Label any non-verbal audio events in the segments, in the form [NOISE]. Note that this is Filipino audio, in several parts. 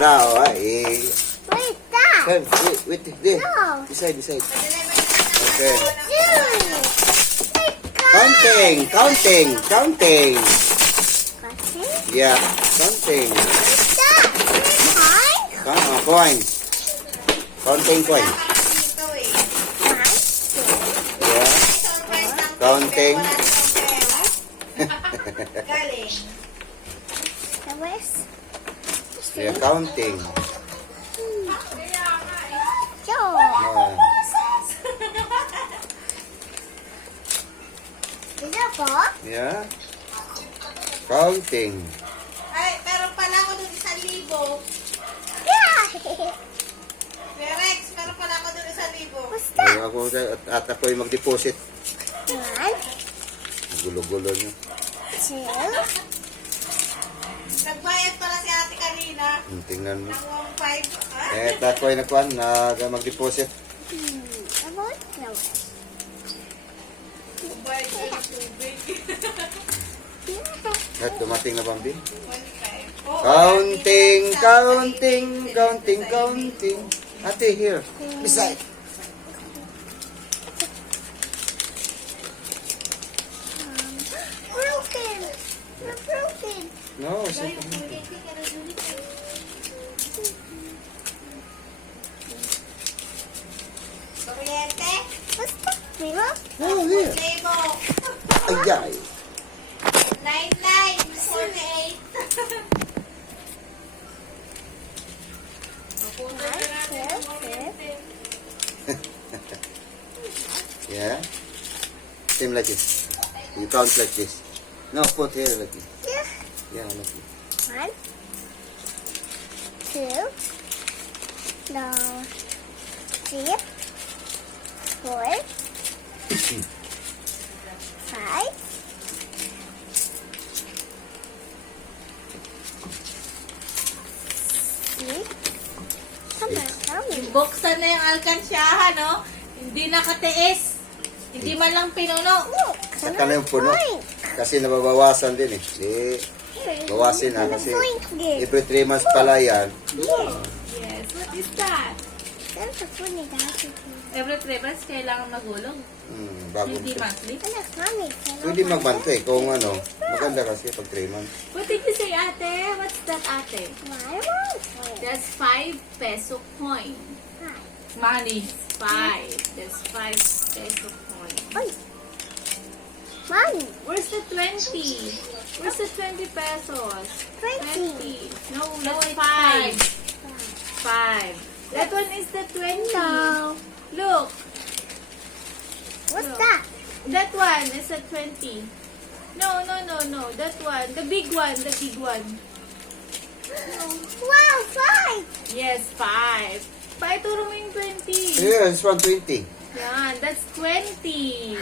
now, ah, eh. Wait, that. Come, wait, wait, there. No. Beside, beside. Okay. Counting, counting, counting. Counting. Yeah, counting. What's that? Coin. Counting coin. Yeah. Counting. Galing. the [LAUGHS] rest. Yeah, counting. Yo. Is that four? yeah. Counting. Ay, meron pala ako dun isang libo. Yeah. Kuya Rex, meron pala ako dun isang libo. That? Ayun ako, at, at ako'y mag-deposit. One, Gulo-gulo nyo. two, Nagbayad pala si ate kanina. Hmm, Tingnan mo. Ng 1.5. Ah? Eh, at ako'y nagkuhan, nag mag-deposit. about no. Bayad ko ng tubig. [LAUGHS] At dumating na bambi. 1.5. Oh, Counting, counting, counting, counting. Ate, here. Beside. No, yung kuryente. Kuryente? What's that? Zero? Oh, here. Libo. Ayay. 99. 48. One, two, three. [LAUGHS] Yeah. Same like this. You count like this. No, put here like this. Yeah. Yeah, like this. One, two, no, three, four, five, six. Buksan na yung alkansyahan, no? Hindi nakatiis. Hindi man lang pinuno. Look, Saka na yung puno. Point. Kasi nababawasan din eh. Di, bawasin ha kasi every 3 months pala yan. Yes, what is that? That's a funny dad. Every three months, kailangan magulong. Hmm, bago. Hindi monthly. Pwede magbante kung ano. Maganda kasi pag 3 months. What did you say, ate? What's that, ate? That's five peso coin. Money. Five. That's five peso coin. Mommy. Where's the 20? Where's the 20 pesos? 20. No, that's five. Five. That one is the 20. No. Look, What's No. that? that one is a 20. No, no, no, no. That one. The big one. The big one. Wow, five. Yes, five. Paituro mo yung 20. Yeah, it's 120. Yan, that's 20.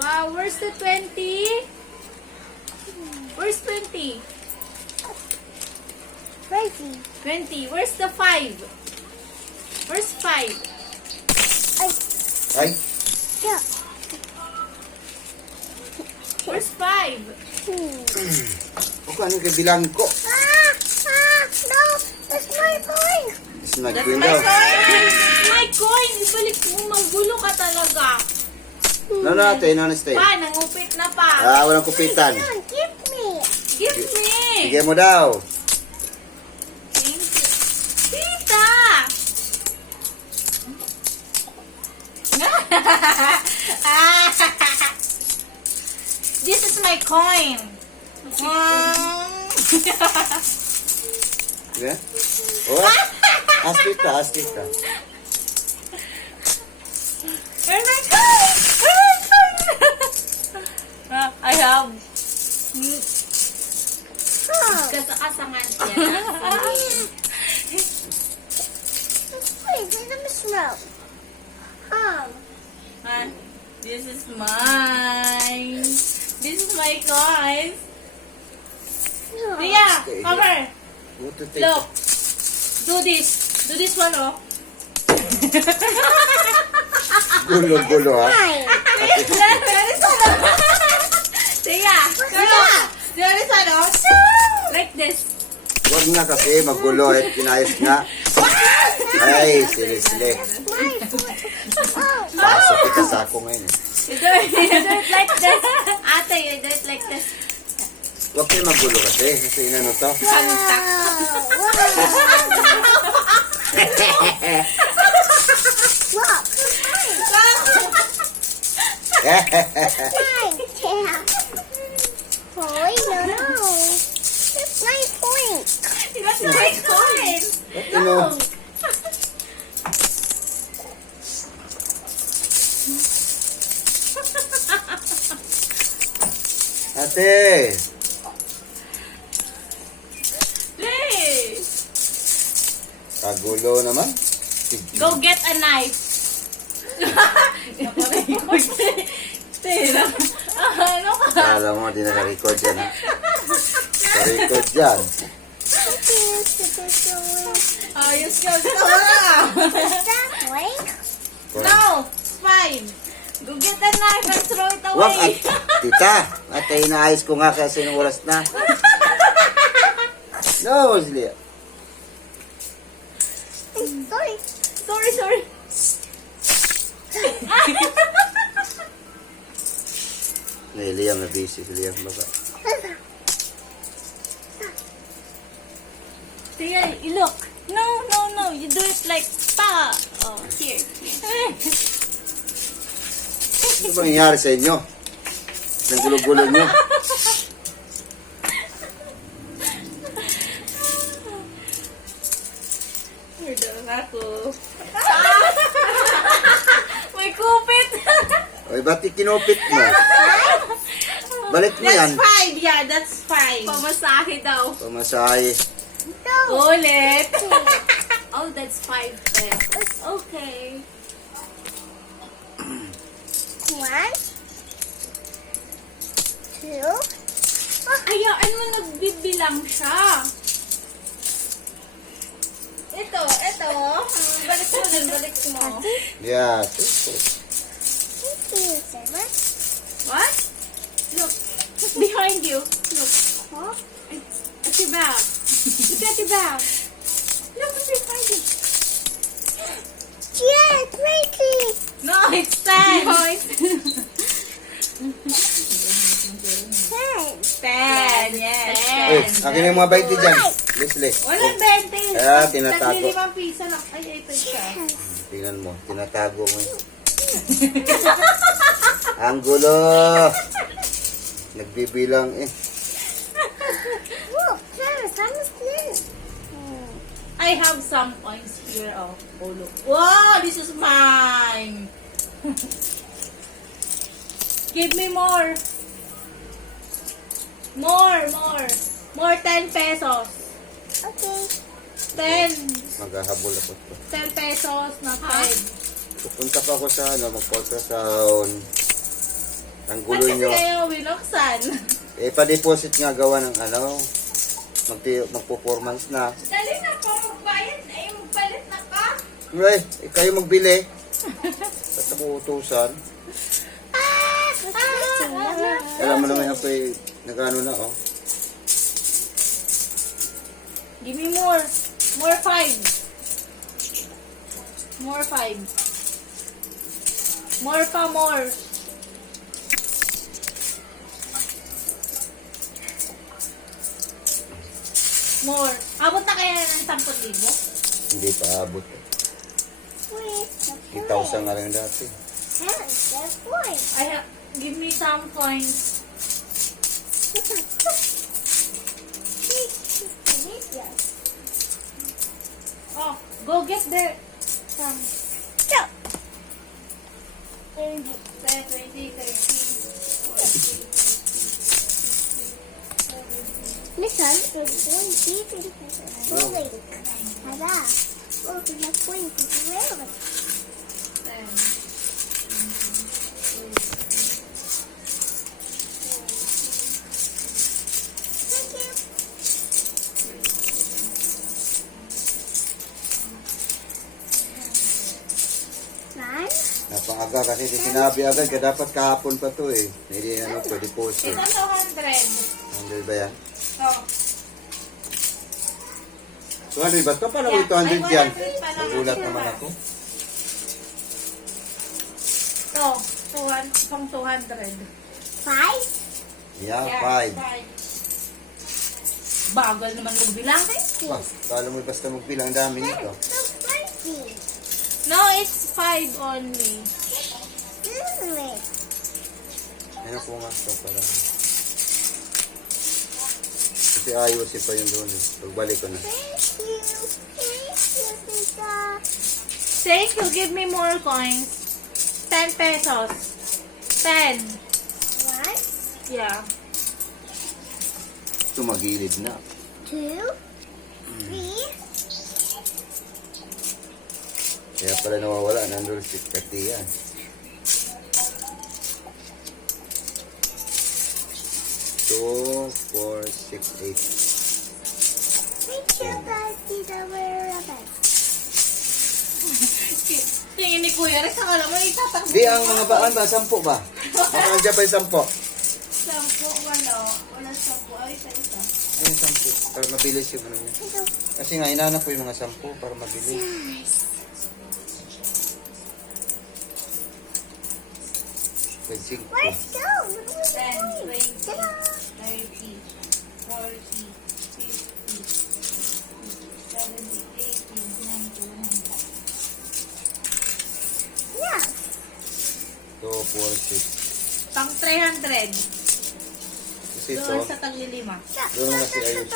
Wow. Where's the 20? Where's 20? Crazy. 20. Where's the 5? Where's 5? Ay, Ay, yeah. Where's 5? Hmm. o kung ano yung kabilang ko. Ah, ah, no. That's my coin. It's That's nag-win my coin! My coin! Ibalik mo, magulo ka talaga. No, no, ate, no, no, stay. Pa, nangupit na pa. Ah, walang kupitan. Give me. Give me! Sige mo daw. Thank you. Tita! [LAUGHS] this is my coin. Yeah? Oh, [LAUGHS] ask it ka, ask it ka. Ah. Oh, Kasakasangan siya. please, let. Um, Ah, this is mine. This is my no. Ria, come here. Look. Do this. Do this one, oh. Gulo-gulo ha. [LAUGHS] Fine. There is one. That? There is one, oh. Like this. Huwag na kasi magulo at kinayos nga. Ay, sili-sili. My foot. Oh, Pasok kita sa ako ngayon eh. You do it, you do it like this. Ate, you do it like this. Huwag kayo magulo kasi. Kasi inano to. Kantak. Look. [LAUGHS] [LAUGHS] [LAUGHS] Mine. Yeah. Boy, no, no. It's my point. That's my coin. Ino. Ate! Hey. Kagulo naman. Go get a knife. Tira. Ano ka? Kala mo, di na record yan ha. Sa-record yan. Ayos ka. Tama. That way? No. Fine. Go get a knife and throw it Wag, away. at, tita, at inaayos ko nga kasi nung oras na. [LAUGHS] No, Zlia. Sorry. sorry, sorry. May Liam na busy si Liam baba. [LAUGHS] Tia, look. No, no, no. You do it like pa. Oh, here. here. Ano ba nangyari sa inyo? Nang gulo-gulo nyo. Daw ako. [LAUGHS] May kupit. Oy, ba't kinupit mo? Balik mo yan. five. Yeah, that's five. Pamasahe daw. Pamasahe. No. Ulit. [LAUGHS] oh, that's five pesos. Okay. One. Two. Hayaan mo nagbibilang siya. Ito, ito. Hmm, balik mo balik mo. Yeah. Three, seven. What? Look. Behind you. Look. Huh? At your back. Look at your back. Look at behind you. Yes, Ricky. No, it's ten. No, it's Ten. ten. Yes, Uy, akin yung mga baiti dyan. Leslie. Walang bente. Kaya tinatago. Naglilimang piso lang. Ay, ito siya. Tingnan mo, tinatago mo. Ang gulo. [LAUGHS] Nagbibilang eh. I have some coins here. Oh, oh look. Wow, this is mine. [LAUGHS] Give me more. More, more. More 10 pesos. Okay. 10. Maghahabol ako to. 10 pesos na 5. Pupunta pa ako sa ano, mag-ultrasound. Ang gulo kasi nyo. kayo binuksan? Eh, pa-deposit nga gawa ng ano, magti- magpo-performance na. Dali na po, magbayad. Ay, magpalit na ka. Ay, eh, kayo magbili. [LAUGHS] Ba't ako utusan? Ah, Alam mo naman ako eh, nag-ano na oh. Give me more. More 5. More 5. More pa, more. More. Abot na kaya ng 10,000? Hindi pa abot. eh. Where's the point? 8,000 nga lang dati. Where's the point? I have, give me some coins. Oh, go get the some. Go. 10, 20, 30, 40. Listen, it's going deep into the. Hala. Oh, the point is rolling. 10. Napangaga kasi di sinabi agad ka dapat kahapon pa to eh. Hindi ano pwede post eh. Ito 200. Handle ba yan? Oh. 200 ba? Paano Yeah, ko 200 may yan? 100 Nagulat naman ako. To, 200, pang 200. Five? Yeah, Yeah, 5. five. Bagal naman magbilang eh. Wah, kala mo basta magbilang dami nito. So twenty. No, it's 5 only. Ano ko nga ito para... Kasi ayusin pa yun doon eh. Pagbalik ko na. Thank you. Thank you, Tita. Thank you, give me more coins. 10 pesos. 10. One, Yeah. Tumagilid na. two, three, Kaya pala nawawala, nandun si Katia. Two, four, six, eight. Make sure guys, these are where Tingin ni Kuya, mo. Di, ang mga baan ba? Sampo ba? [LAUGHS] Ang Japan sampo. Sampo, wala. Wala sampo. Ay, isa-isa. Ay, ano sampo. Para mabilis yung ano niya. Kasi nga, inaanap ko yung mga sampo para mabilis. Yes. Let's go. 10, 20, 30, 40, 50, 70, 80, 90, 100. Yeah. 2, 4, Pang 300. Kasi ito, Doon sa taglilima. doon na si Ayos.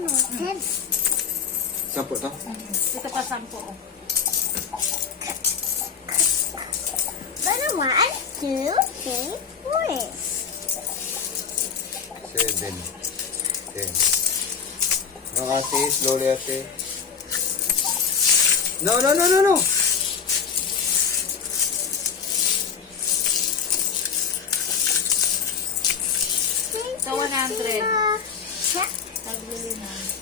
No, ten sampo to? Ito pa sampo. But one, two, three, four. Seven. Ten. No, ate, slowly ate. No, no, no, no, no. You, 100. Tina. Yeah.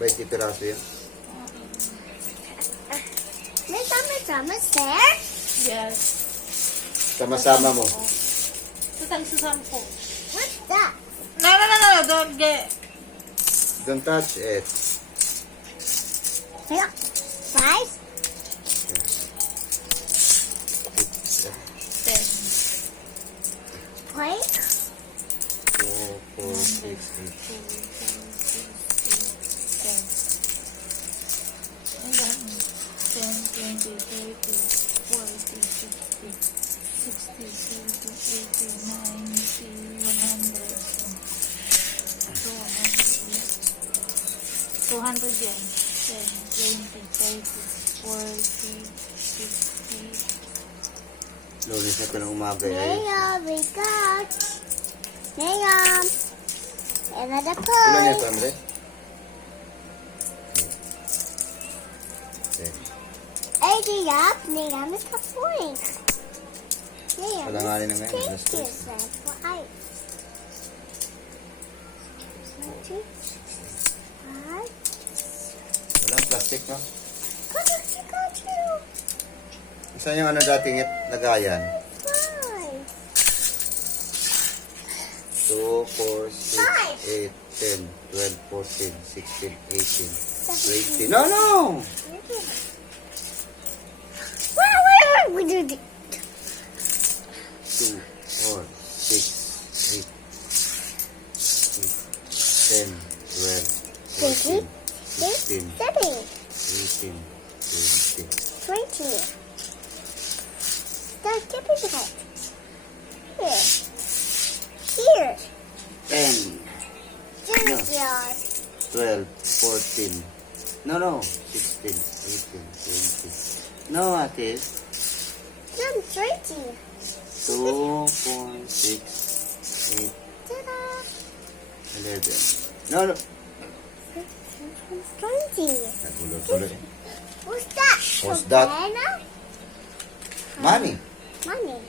Taglilima. 20 piraso yan. May sama-sama, sir. Yes. Sama-sama mo. Ito tag sa sampo. What's that? No, no, no, no. Don't get... Don't touch it. Yeah. Five. Ten. Point. Four, four, six, eight. Two hundred yan. Ten, twenty, thirty, forty, fifty. Lunes na ito ng umaga eh. Naya, wake up. Naya. Another Ilan point. yan, Andre? Okay. Eighty up. Naya, Mr. Point. Naya, Palanganin na ngayon. Thank you, sir, for ice. Two, five. Walang plastic, no? Isa yung ano dating it, lagayan. Five. 2, 4, 6, Five. 8, 10, 12, 14, 16, 18, Seventeen. 20. No, no! We do the 2, 4, 6, 8, 10, 12, 14, 16, seven, 18, 20. twenty. Start keeping it. Here. Here. 10, Here's yours. 12, 14. No, no. 16, 18, 20. No, ate. Jump twenty. 2, 4, 6, 8, Ta-da. 11. No, no. What's that? What's that? Mami. Mami.